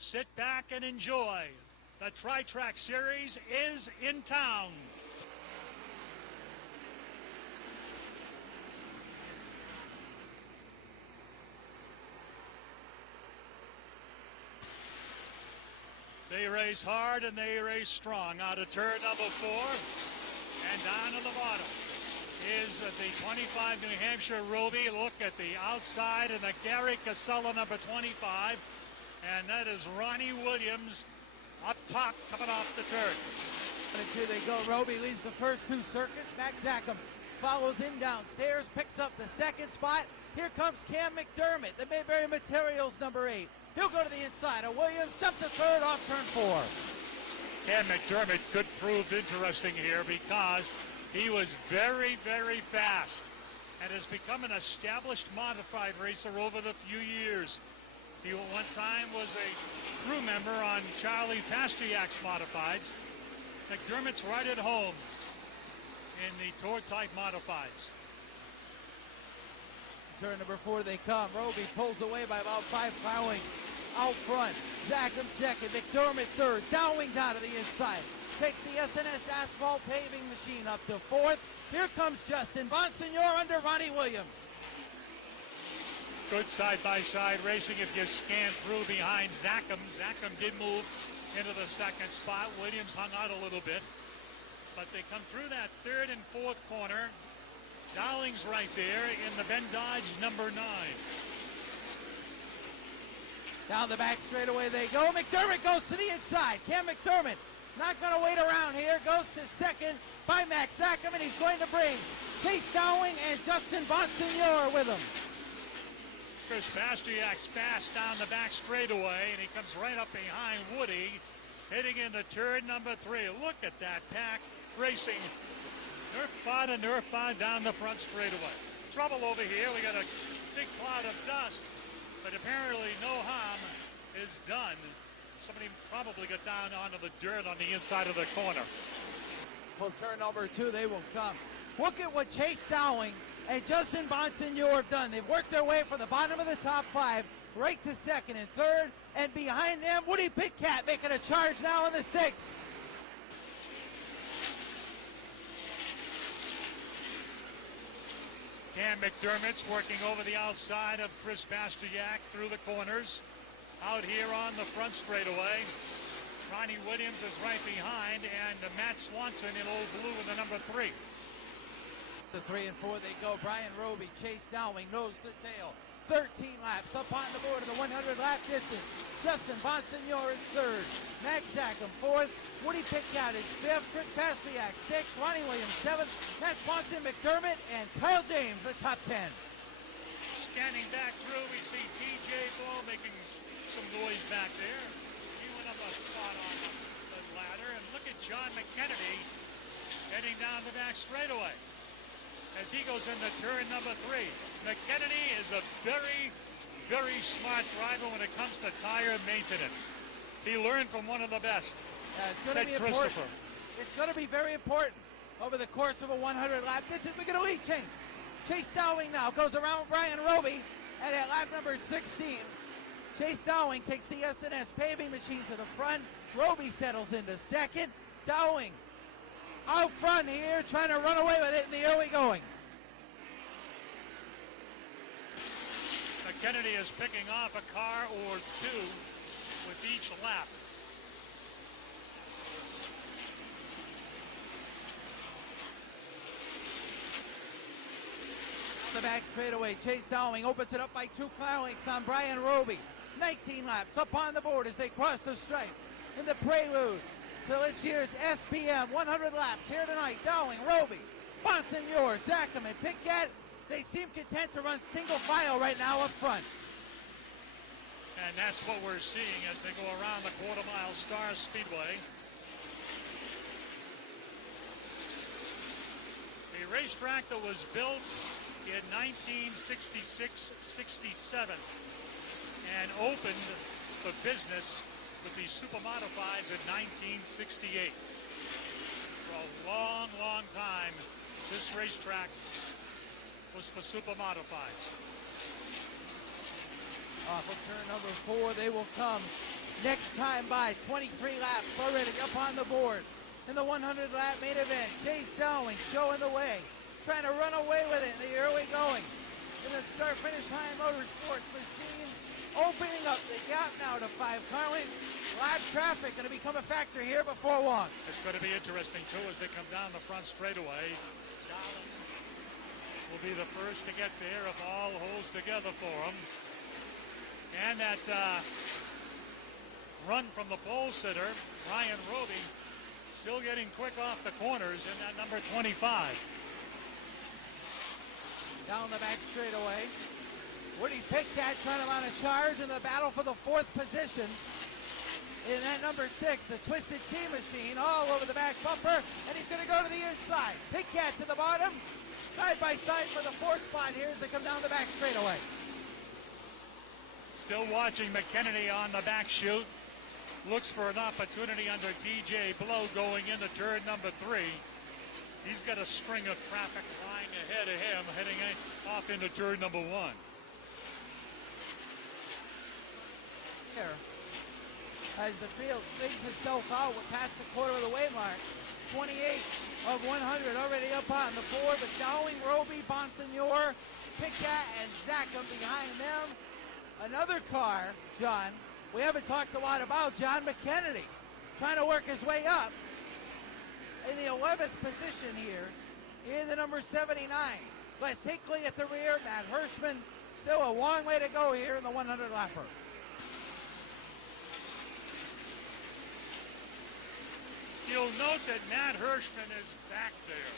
Sit back and enjoy. The Tri-Track Series is in town. They race hard and they race strong. Out of turn number 4 and down to the bottom is the 25 New Hampshire Roby. Look at the outside and the Gary Casella number 25. And that is Ronnie Williams up top coming off the turn. And here they go. Roby leads the first 2 circuits. Max Zackham follows in downstairs, picks up the second spot. Here comes Cam McDermott, the Mayberry Materials number 8. He'll go to the inside of Williams, jump to third off turn 4. Cam McDermott could prove interesting here because he was very, very fast and has become an established modified racer over the few years. He at one time was a crew member on Charlie Pastriak's modifieds. McDermott's right at home in the tour-type modifieds. Turn number 4 they come. Roby pulls away by about 5 plowing out front. Zackham second, McDermott third. Dowling down to the inside. Takes the SNS asphalt paving machine up to 4th. Here comes Justin Bonsignor under Ronnie Williams. Good side-by-side racing if you scan through behind Zackham. Zackham did move into the second spot. Williams hung out a little bit. But they come through that 3rd and 4th corner. Dowling's right there in the Ben Dodge number 9. Down the back straightaway they go. McDermott goes to the inside. Cam McDermott not going to wait around here. Goes to second by Max Zackham, and he's going to bring Case Dowling and Justin Bonsignor with him. Chris Pastriak's fast down the back straightaway, and he comes right up behind Woody, hitting into turn number 3. Look at that pack racing. Nerf bod down the front straightaway. Trouble over here. We got a big cloud of dust, but apparently no harm is done. Somebody probably got down onto the dirt on the inside of the corner. Well, turn number 2, they will come. Look at what Chase Dowling and Justin Bonsignor have done. They've worked their way from the bottom of the top 5 right to second and third, and behind them, Woody Pitcat making a charge now in the 6th. Cam McDermott's working over the outside of Chris Pastriak through the corners. Out here on the front straightaway. Ronnie Williams is right behind, and Matt Swanson in old blue in the number 3. The 3 and 4 they go. Brian Roby, Chase Dowling, nose to tail. 13 laps up on the board of the 100-lap distance. Justin Bonsignor is 3rd. Max Zackham 4th. Woody Pitcat is 5th. Chris Pastriak 6th. Ronnie Williams 7th. Matt Swanson, McDermott, and Kyle James the top 10. Scanning back through, we see TJ Ball making some noise back there. He went up a spot on the ladder, and look at John McKennedy heading down the back straightaway as he goes into turn number 3. McKennedy is a very, very smart driver when it comes to tire maintenance. He learned from one of the best, Ted Christopher. It's going to be very important over the course of a 100-lap distance. We're going to lead King. Chase Dowling now goes around Brian Roby, and at lap number 16, Chase Dowling takes the SNS paving machine to the front. Roby settles into second. Dowling out front here, trying to run away with it in the early going. Kennedy is picking off a car or 2 with each lap. On the back straightaway, Chase Dowling opens it up by 2 car lengths on Brian Roby. 19 laps up on the board as they cross the stripe in the Prelude to this year's SBM 100 laps here tonight. Dowling, Roby, Bonsignor, Zackham, and Pitcat. They seem content to run single file right now up front. And that's what we're seeing as they go around the quarter-mile Star Speedway. A racetrack that was built in 1966-67 and opened for business with the super modifieds in 1968. For a long, long time, this racetrack was for super modifieds. Off of turn number 4, they will come. next time by. 23 laps already up on the board. In the 100 lap main event, Chase Dowling showing the way. Trying to run away with it in the early going. In the start-finish line, Motorsports machine opening up the gap now to 5 car lengths. Live traffic going to become a factor here before long. It's going to be interesting, too, as they come down the front straightaway. Dowling will be the first to get there if all holds together for him. And that run from the pole sitter, Brian Roby, still getting quick off the corners in that number 25. Down the back straightaway. Woody Pickett trying to mount a charge in the battle for the 4th position. In that number 6, the Twisted Tea Machine all over the back bumper, and he's going to go to the inside. Pickett to the bottom, side by side for the 4th spot here as they come down the back straightaway. Still watching McKennedy on the back chute. Looks for an opportunity under TJ Blow going into turn number 3. He's got a string of traffic flying ahead of him, heading off into turn number 1. Here, as the field swings itself out, we're past the quarter of the way mark. 28 of 100 already up on the board, but Dowling, Roby, Bonsignor, Pickett, and Zackham behind them. Another car, John, we haven't talked a lot about, John McKennedy, trying to work his way up in the 11th position here in the number 79. Les Hinckley at the rear, Matt Hirschman, still a long way to go here in the 100 lapper. You'll note that Matt Hirschman is back there.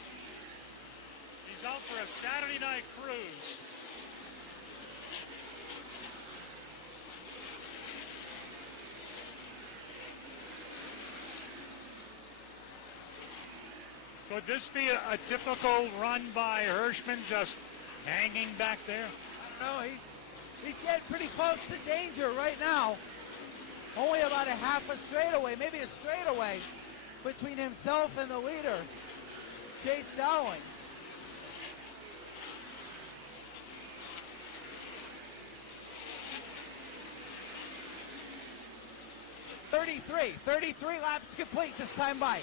He's out for a Saturday night cruise. Could this be a typical run by Hirschman, just hanging back there? I don't know. He's getting pretty close to danger right now. Only about a half a straightaway, maybe a straightaway between himself and the leader, Chase Dowling. Thirty-three laps complete this time by.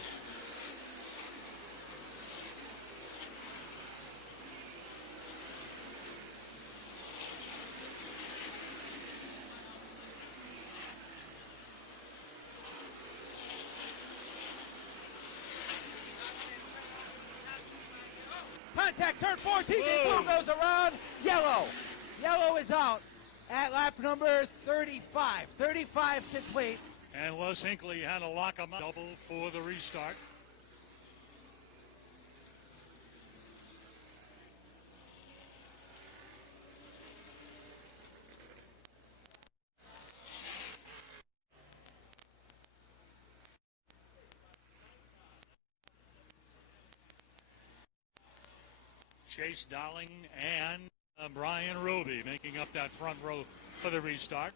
Contact, turn 4, TJ Blue goes around, Yellow is out at lap number 35. 35 complete. And Les Hinckley had to lock him up double for the restart. Chase Dowling and Brian Roby making up that front row for the restart.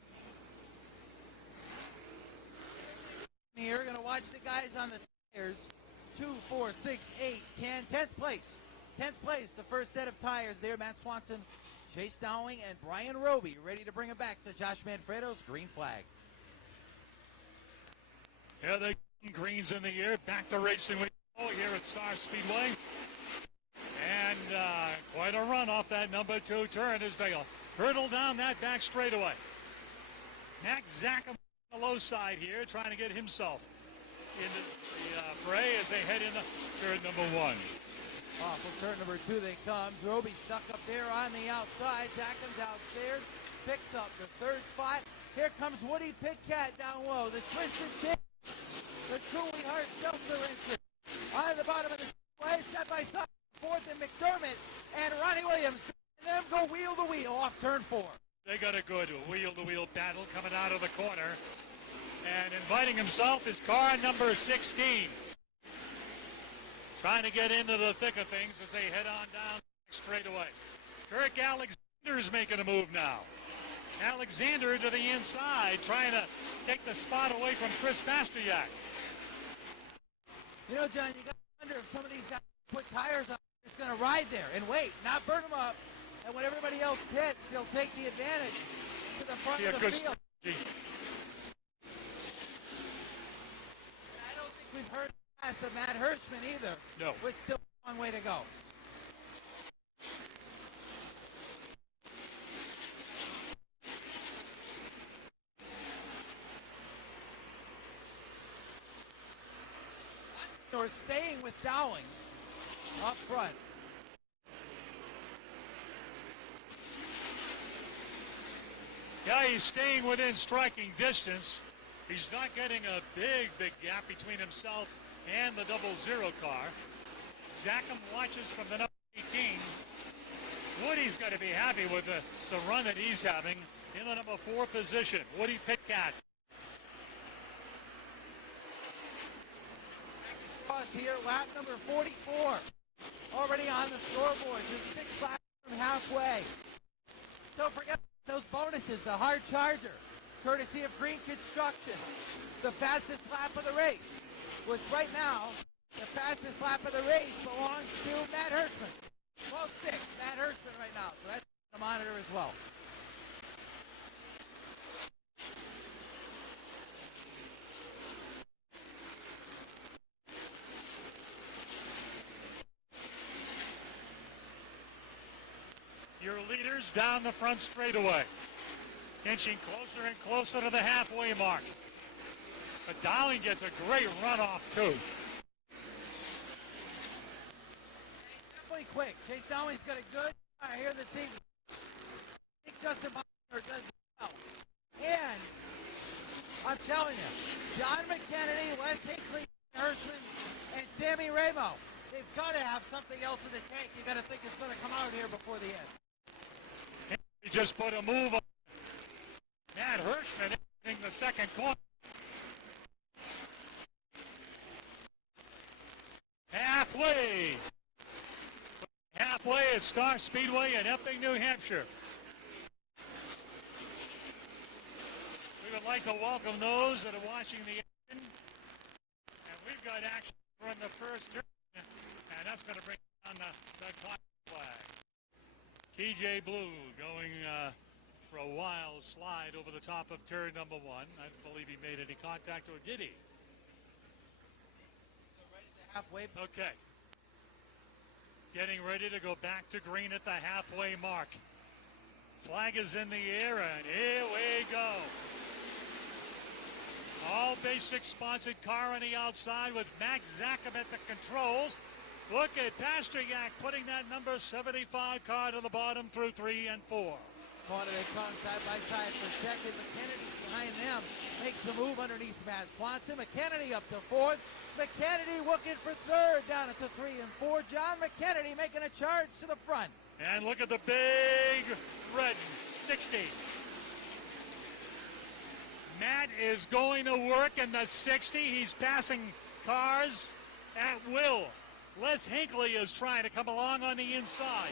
Here, going to watch the guys on the tires. 2, 4, 6, 8, 10. 10th place. 10th place, the first set of tires there. Matt Swanson, Chase Dowling, and Brian Roby ready to bring it back to Josh Manfredo's green flag. Yeah, the greens in the air. Back to racing we go here at Star Speedway. And quite a run off that number 2 turn as they hurdle down that back straightaway. Max Zackham on the low side here, trying to get himself into the fray as they head into turn number 1. Off of turn number 2 they come. Roby stuck up there on the outside. Zackham downstairs, picks up the 3rd spot. Here comes Woody Pickett down low. The Twisted Tea, the Cooling Heart Seltzer entrance on the bottom of the way, side by side. 4th and McDermott and Ronnie Williams and them go wheel to wheel off turn 4. They got a good wheel-to-wheel battle coming out of the corner. And inviting himself is car number 16. Trying to get into the thick of things as they head on down straight away. Kirk Alexander is making a move now. Alexander to the inside, trying to take the spot away from Chris Bastiak. You know, John, you got to wonder if some of these guys put tires on. It's going to ride there and wait, not burn them up. And when everybody else pits, they'll take the advantage to the front of the field. fast of Matt Hirschman either. No. With still a long way to go. Or staying with Dowling up front. Yeah, he's staying within striking distance. He's not getting a big gap between himself and the 00 car. Zackham watches from the number 18. Woody's got to be happy with the run that he's having in the number 4 position. Woody Pitcat. Cross here, lap number 44. Already on the scoreboard. Just 6 laps from halfway. Don't forget those bonuses, the hard charger, courtesy of Green Construction. The fastest lap of the race, which right now, the fastest lap of the race belongs to Matt Hirschman. 12-6, Matt Hirschman right now, so that's the monitor as well. Your leaders down the front straightaway, inching closer and closer to the halfway mark. But Dowling gets a great runoff too. Definitely quick. Chase Dowling's got a good here this evening. I think Justin Butler does well. And I'm telling you, John McKennedy, Les Hinckley, Hirschman, and Sammy Ramo, they've got to have something else in the tank. You got to think it's going to come out here before the end. He just put a move on Matt Hirschman in the second corner. Halfway is Star Speedway in Epping, New Hampshire. We would like to welcome those that are watching the action. And we've got action from the first turn. And that's going to bring down the clock flag. TJ Blue going for a wild slide over the top of turn number 1. I don't believe he made any contact, or did he? Halfway. Okay. Getting ready to go back to green at the halfway mark. Flag is in the air, and here we go. All Basic sponsored car on the outside with Max Zackham at the controls. Look at Pasteryak putting that number 75 car to the bottom through 3 and 4. Corner they come side by side for second. McKennedy behind them makes the move underneath Matt Swanson. McKennedy up to 4th. McKennedy looking for 3rd down at the 3 and 4. John McKennedy making a charge to the front. And look at the big red 60. Matt is going to work in the 60. He's passing cars at will. Les Hinckley is trying to come along on the inside.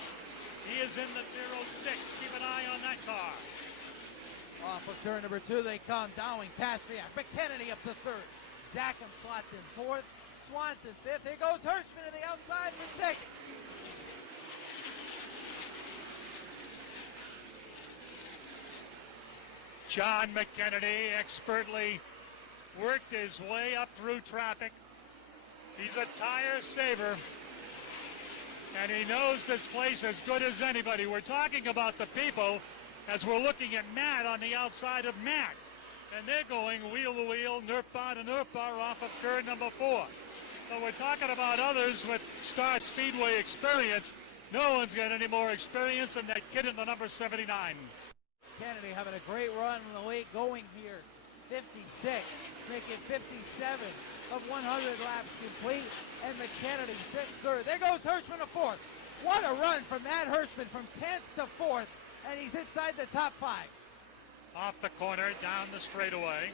He is in the 06. Keep an eye on that car. Off of turn number 2 they come. Dowling, Pasteryak, McKennedy up to 3rd. Zackham slots in 4th. Swanson 5th. Here goes Hirschman to the outside for 6th. John McKennedy expertly worked his way up through traffic. He's a tire saver, and he knows this place as good as anybody. We're talking about the people as we're looking at Matt on the outside of Matt. And they're going wheel to wheel, NERPA to NERPA off of turn number 4. But we're talking about others with Star Speedway experience. No one's got any more experience than that kid in the number 79. Kennedy having a great run in the late going here. 56, making 57 of 100 laps complete. And McKennedy sits 3rd. There goes Hirschman to 4th. What a run from Matt Hirschman from 10th to 4th. And he's inside the top 5. Off the corner, down the straightaway.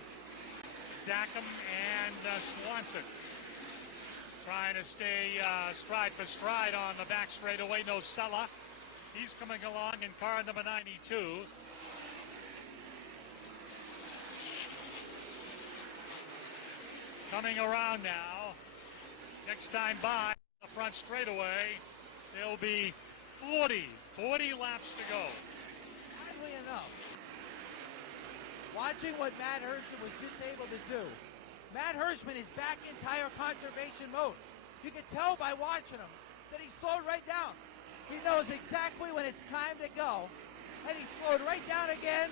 Zackham and Swanson trying to stay stride for stride on the back straightaway. No Sella. He's coming along in car number 92. Coming around now. Next time by the front straightaway, there'll be 40 laps to go. Oddly enough, watching what Matt Hirschman was just able to do Matt Hirschman is back in tire conservation mode. You can tell by watching him that he slowed right down. He knows exactly when it's time to go, and he slowed right down again,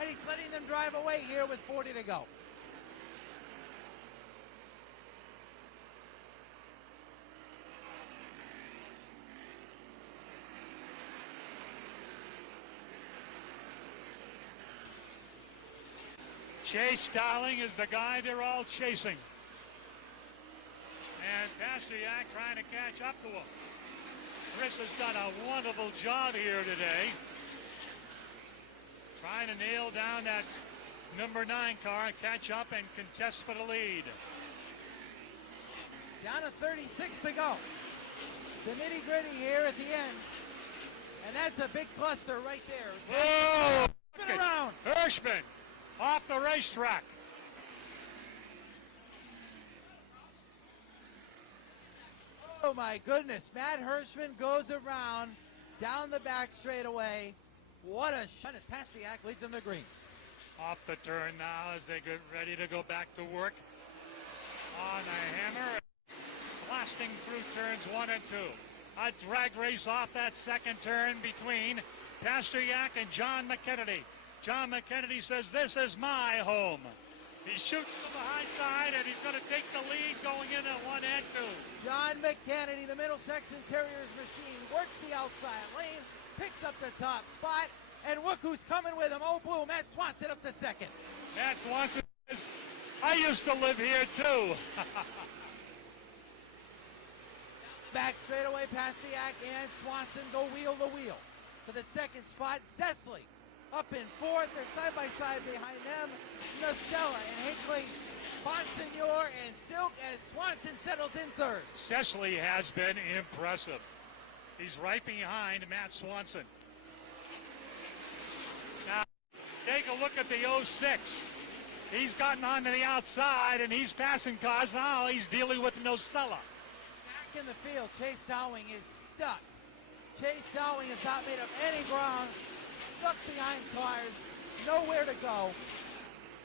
and he's letting them drive away here with 40 to go. Chase Dowling is the guy they're all chasing. And Pasteryak trying to catch up to him. Chris has done a wonderful job here today. Trying to nail down that number 9 car, catch up and contest for the lead. Down to 36 to go. The nitty-gritty here at the end. And that's a big cluster right there. Oh! Spin around. Hirschman off the racetrack. Oh my goodness, Matt Hirschman goes around down the back straightaway. What a shot as Pasteryak leads him to green. Off the turn now as they get ready to go back to work on the hammer. Blasting through turns 1 and 2. A drag race off that second turn between Pasteryak and John McKennedy. John McKennedy says, "This is my home." He shoots to the high side, and he's going to take the lead going into 1 and 2. John McKennedy, the Middlesex Interiors machine, works the outside lane, picks up the top spot, and look who's coming with him. Oh, blue, Matt Swanson up to second. Matt Swanson says, "I used to live here too." Back straightaway, Pasteryak and Swanson go wheel to wheel. For the second spot, Cecily up in fourth. They're side by side behind them. Nocella and Hinckley, Bonsignor and Silk as Swanson settles in third. Cecily has been impressive. He's right behind Matt Swanson. Now, take a look at the 06. He's gotten onto the outside, and he's passing cars. Now he's dealing with Nocella. Back in the field, Chase Dowling is stuck. Chase Dowling has not made up any ground. Stuck behind cars, nowhere to go.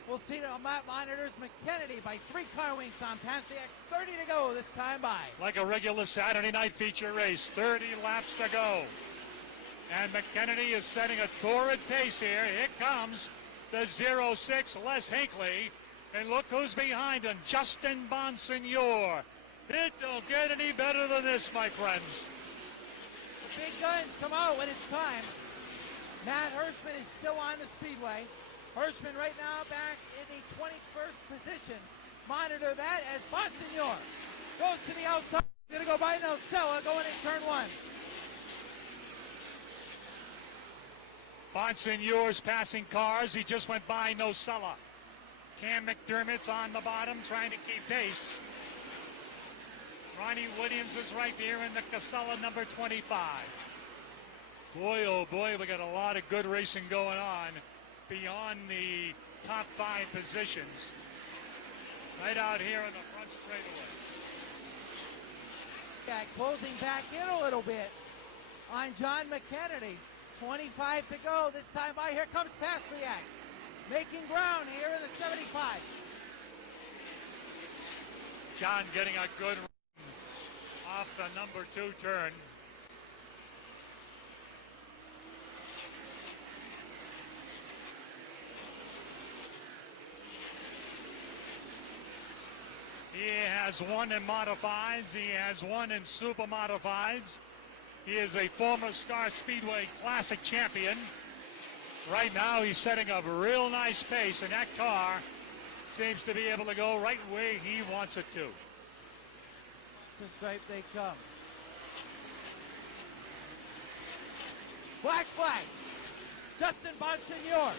We'll see it on map monitors. McKennedy by 3 car winks on Pasteryak. 30 to go this time by. Like a regular Saturday night feature race, 30 laps to go. And McKennedy is setting a torrid pace here. Here comes the 06, Les Hinckley. And look who's behind him, Justin Bonsignor. It don't get any better than this, my friends. The big guns come out when it's time. Matt Hirschman is still on the speedway. Hirschman right now back in the 21st position. Monitor that as Bonsignor goes to the outside. He's going to go by Nocella going in turn 1. Bonsignor's passing cars. He just went by Nocella. Cam McDermott's on the bottom trying to keep pace. Ronnie Williams is right there in the Casella number 25. Boy, oh boy, we got a lot of good racing going on beyond the top 5 positions. Right out here in the front straightaway. Yeah, closing back in a little bit on John McKennedy. 25 to go. This time by, here comes Pasteryak. Making ground here in the 75. John getting a good run off the number 2 turn. He has won in modifieds. He has won in super modifieds. He is a former Star Speedway Classic champion. Right now he's setting a real nice pace, and that car seems to be able to go right where he wants it to. Since stripe they come. Black flag. Justin Bonsignor.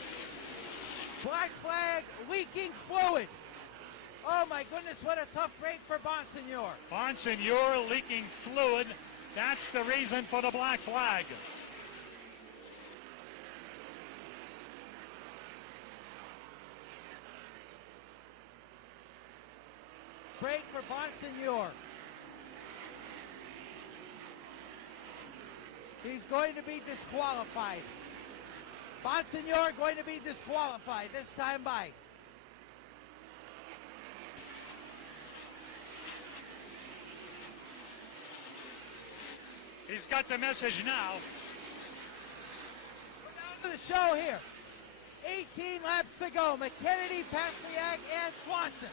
Black flag, leaking fluid. Oh my goodness, what a tough break for Bonsignor. Bonsignor leaking fluid. That's the reason for the black flag. Break for Bonsignor. He's going to be disqualified. Bonsignor going to be disqualified this time by. He's got the message now. We're down to the show here. 18 laps to go. McKennedy, Pasteryak, and Swanson.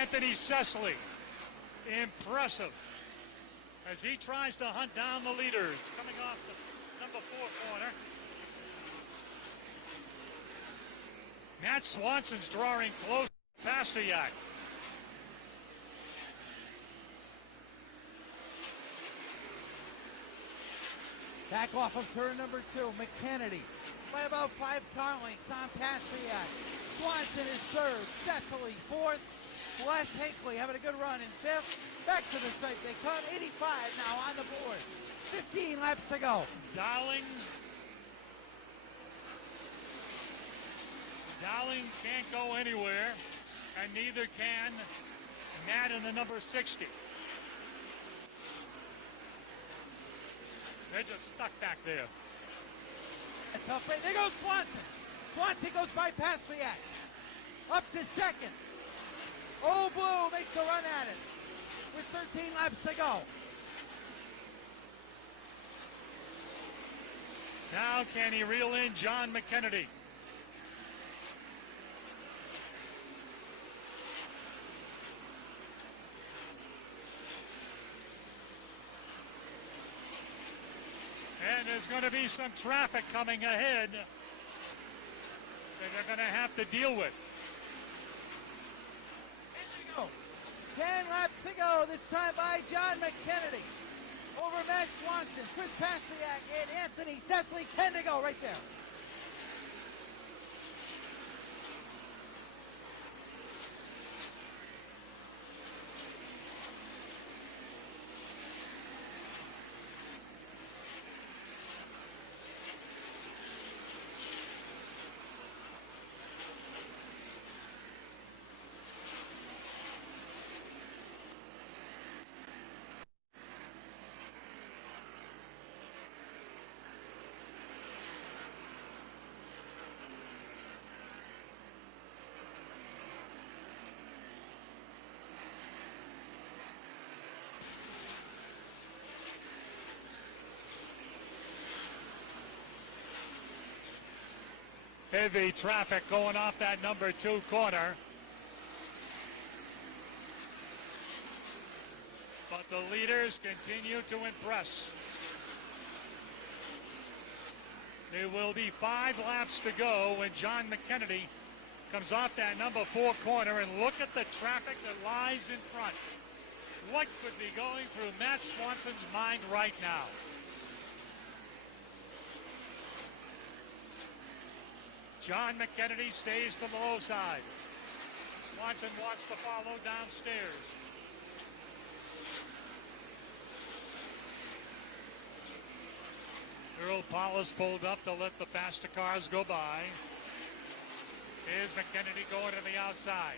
Anthony Cecily, impressive as he tries to hunt down the leaders. Coming off the number 4 corner. Matt Swanson's drawing close to Pasteryak. Back off of turn number 2, McKennedy. By about 5 car lengths on Pasteryak. Swanson is third, Cecily fourth, Les Hinckley having a good run in fifth. Back to the stripe they come, 85 now on the board. 15 laps to go. Dowling can't go anywhere, and neither can Matt in the number 60. They're just stuck back there. A tough play. There goes Swanson. Swanson goes by Pasteryak. Up to second. Old Blue makes a run at it with 13 laps to go. Now can he reel in John McKennedy? And there's going to be some traffic coming ahead that they're going to have to deal with. 10 laps to go, this time by John McKennedy. Over Matt Swanson, Chris Pasteryak, and Anthony Cecily. 10 to go right there. Heavy traffic going off that number 2 corner. But the leaders continue to impress. There will be 5 laps to go when John McKennedy comes off that number 4 corner, and look at the traffic that lies in front. What could be going through Matt Swanson's mind right now? John McKennedy stays to the low side. Swanson wants to follow downstairs. Earl Paulus pulled up to let the faster cars go by. Here's McKennedy going to the outside.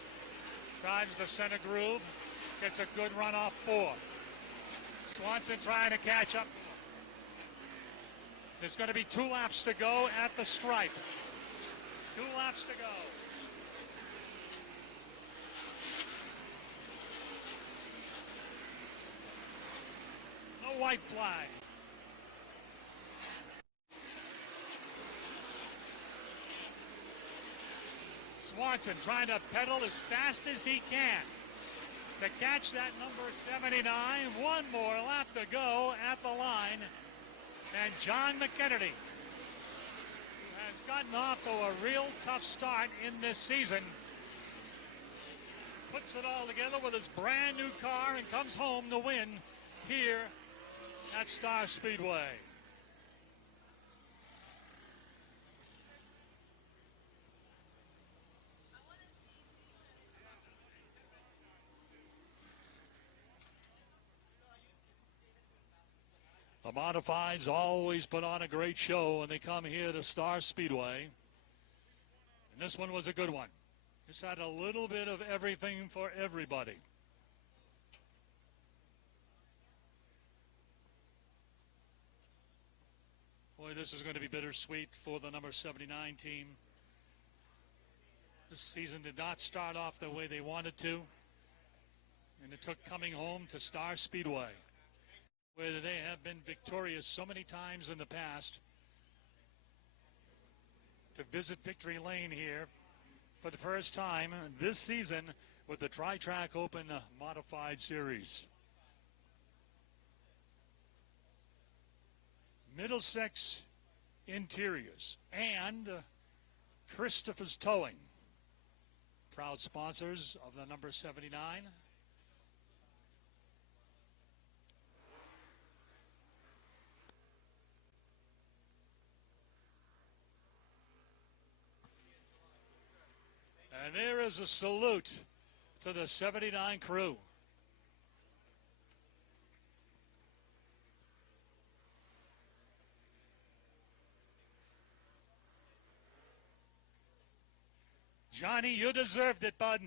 Drives the center groove. Gets a good run off 4. Swanson trying to catch up. There's going to be 2 laps to go at the stripe. 2 laps to go. No white flag. Swanson trying to pedal as fast as he can to catch that number 79. 1 more lap to go at the line. And John McKennedy, has gotten off to a real tough start in this season, puts it all together with his brand new car and comes home to win here at Star Speedway. The Modifieds always put on a great show when they come here to Star Speedway. And this one was a good one. This had a little bit of everything for everybody. Boy, this is going to be bittersweet for the number 79 team. This season did not start off the way they wanted to. And it took coming home to Star Speedway, where they have been victorious so many times in the past, to visit Victory Lane here for the first time this season with the Tri-Track Open Modified Series. Middlesex Interiors and Christopher's Towing, proud sponsors of the number 79. And there is a salute to the 79 crew. Johnny, you deserved it, bud.